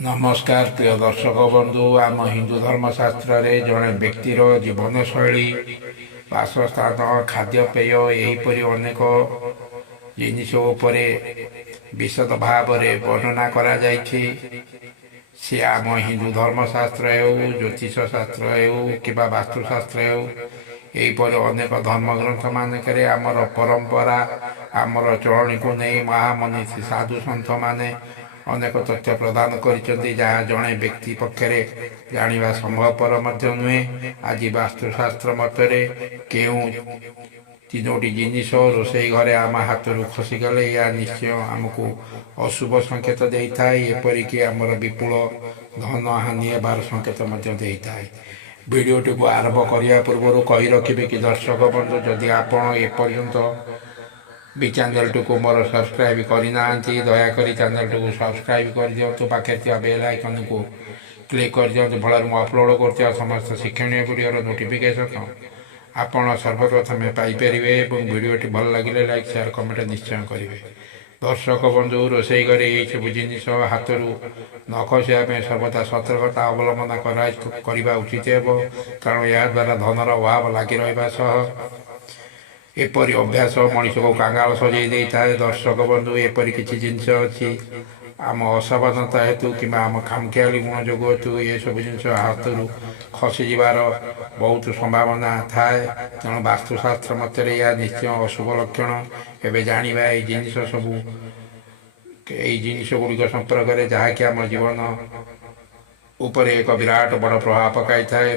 नमस्कार प्रिय दर्शक बंधु आम हिंदू धर्मशास्त्र जड़े व्यक्तिर जीवनशैली बासस्थान खाद्यपेय यहीपरि अनेक जिनिष उपरे विशद भाव वर्णना करा जाइछि। सी आम हिंदू धर्मशास्त्र हो ज्योतिष शास्त्र हो कि वास्तुशास्त्र हो यहीपरि अनेक धर्मग्रंथ मानक आमर परंपरा आमर चलणी को नहीं महामनीषी साधु सन्थ माने अनेक तथ्य प्रदान करिसेंती जहाँ जड़े व्यक्ति पक्षरे जानिबा संभवपर मध्य नुहे। आज वास्तुशास्त्र मतरे केउ तीनोटी जिनिष रोषेई घरे आम हाथरू खसीगले या निश्चय आमको अशुभ संकेत देता है। एपरिक आमर विपुल धन हानि हेबार संकेत देता है। भिडियोटी को आरंभ करने पूर्व कही रखिए कि दर्शक बंधु जदि आपण एपर्यंत भी चैनल को मोर सब्सक्राइब करना दयाकोरी चैनल को सब्सक्राइब कर दिंतु पाखे बेल आइकन को क्लिक कर दिंतु फल अपलोड कर समस्त शिक्षणीय वीडियो नोटिफिकेशन आपण सर्वप्रथम पाइपर। भिडियोटी भल लगे लाइक शेयर कमेंट निश्चय करेंगे। दर्शक बंधु रोषेई घरे ये सब जिनिष हाथ न खसापी सर्वदा सतर्कता अवलम्बन करने उचित हे, कारण या द्वारा धनर अभाव लगी रहा एपरी अभ्यास मनीष को कांगाल सजई देता है। दर्शक बंधु एपरी किसी जिनस अच्छी आम असावधानता हेतु कि आम खामखियाली गुण जो हेतु ये सब जिन हाथ खसीजार बहुत संभावना थाए। तेणु वास्तुशास्त्र मतरे या निश्चय अशुभ लक्षण। एवं जाना ये जिनिष सबू यही जिनिष गुड़िक संपर्क में जहाँकि आम जीवन उपर एक विराट बड़ प्रभाव पकाई थाए।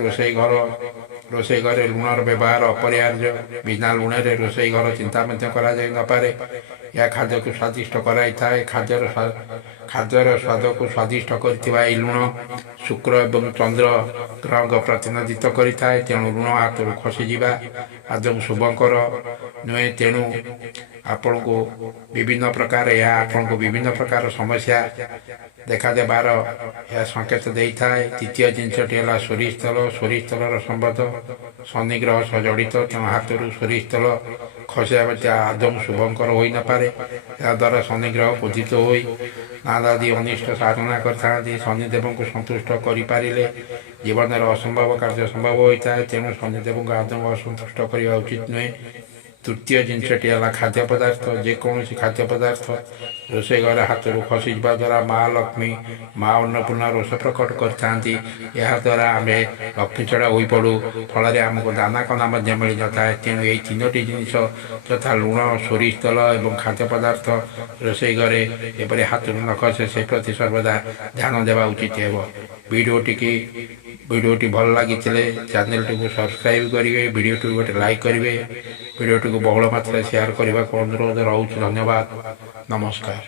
रोषेई घरे लुणर व्यवहार अपरिहार्य। बिना लुण रोषेई घर चिंता नपे। यह खाद्य को स्वादिष्ट कराई थाए। खाद्यर स्वाद को स्वादिष्ट कर लुण शुक्र एवं चंद्र ग्रह प्रतिनिधित्व करें। तेणु लुण हाथ खसीजा आदम शुभंकर नुहे। तेणु आपण को विभिन्न प्रकार यह आपण को विभिन्न प्रकार समस्या देखा देवार यह संकेत देता है। तृतीय जिनसटी है सोरीस्थल। सोरीस्थल संबंध शनिग्रह सह जड़ित। तेणु हाथ सोरीस्थल खसा आदम शुभंकर हो न पारे। याद्वारा शनिग्रह क्रोधित हो नादादी अनिष्ट साधना करते। शनिदेव को संतुष्ट करें जीवन में असंभव कार्य संभव होता है। तेणु शनिदेव को आदम असंतुष्ट करने उचित नुहे। तृतीय जिनसटी है खाद्य पदार्थ। जेकोसी खाद्य पदार्थ रोषेई घर हाथ खसी द्वारा माँ लक्ष्मी माँ अन्नपूर्णा रोष प्रकट करद्वारा आम लक्ष्मी चढ़ा हो पड़ू। फल आमको दाना कना मिल जाता है। तेणु ये तीनोटी जिनिष तथा लुण सोरीस्थल और खाद्य पदार्थ रोषेई घरे एपरी हाथ न खसे से प्रति सर्वदा ध्यान देवा उचित हे। भिडियोटी भल लगी चैनल को सब्सक्राइब करेंगे। भिडियोटी गोटे लाइक करेंगे। भिडियोटी को बहुल मात्रा शेयर करने को अनुरोध रोच। धन्यवाद। नमस्कार।